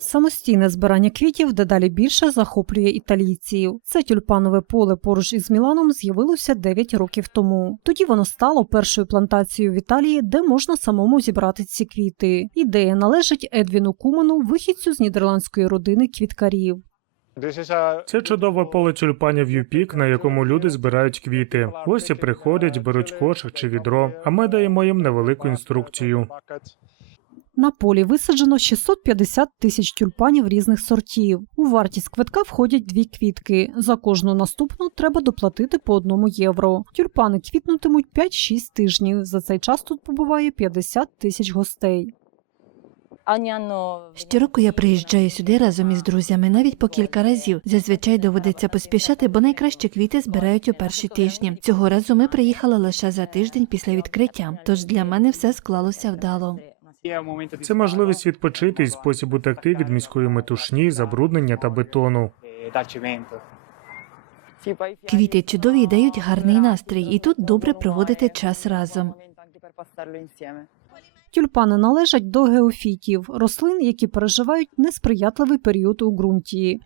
Самостійне збирання квітів дедалі більше захоплює італійців. Це тюльпанове поле поруч із Міланом з'явилося 9 років тому. Тоді воно стало першою плантацією в Італії, де можна самому зібрати ці квіти. Ідея належить Едвіну Куману, вихідцю з нідерландської родини квіткарів. Це чудове поле тюльпанів Юпік, на якому люди збирають квіти. Гості приходять, беруть кошик чи відро, а ми даємо їм невелику інструкцію. На полі висаджено 650 тисяч тюльпанів різних сортів. У вартість квитка входять дві квітки. За кожну наступну треба доплатити по одному євро. Тюльпани квітнутимуть 5-6 тижнів. За цей час тут побуває 50 тисяч гостей. Щороку я приїжджаю сюди разом із друзями, навіть по кілька разів. Зазвичай доводиться поспішати, бо найкращі квіти збирають у перші тижні. Цього разу ми приїхали лише за тиждень після відкриття. Тож для мене все склалося вдало. Це можливість відпочити і спосіб утекти від міської метушні, забруднення та бетону. Квіти чудові і дають гарний настрій, і тут добре проводити час разом. Тюльпани належать до геофітів, рослин, які переживають несприятливий період у ґрунті.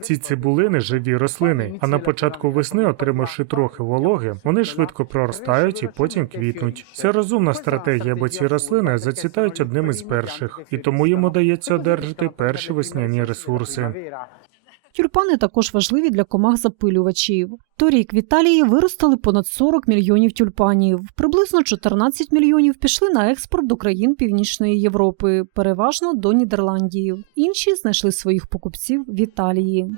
Ці цибулини живі рослини, а на початку весни, отримавши трохи вологи, вони швидко проростають і потім квітнуть. Це розумна стратегія, бо ці рослини зацвітають одним із перших, і тому їм удається одержати перші весняні ресурси. Тюльпани також важливі для комах-запилювачів. Торік в Італії виростили понад 40 мільйонів тюльпанів. Приблизно 14 мільйонів пішли на експорт до країн Північної Європи, переважно до Нідерландів. Інші знайшли своїх покупців в Італії.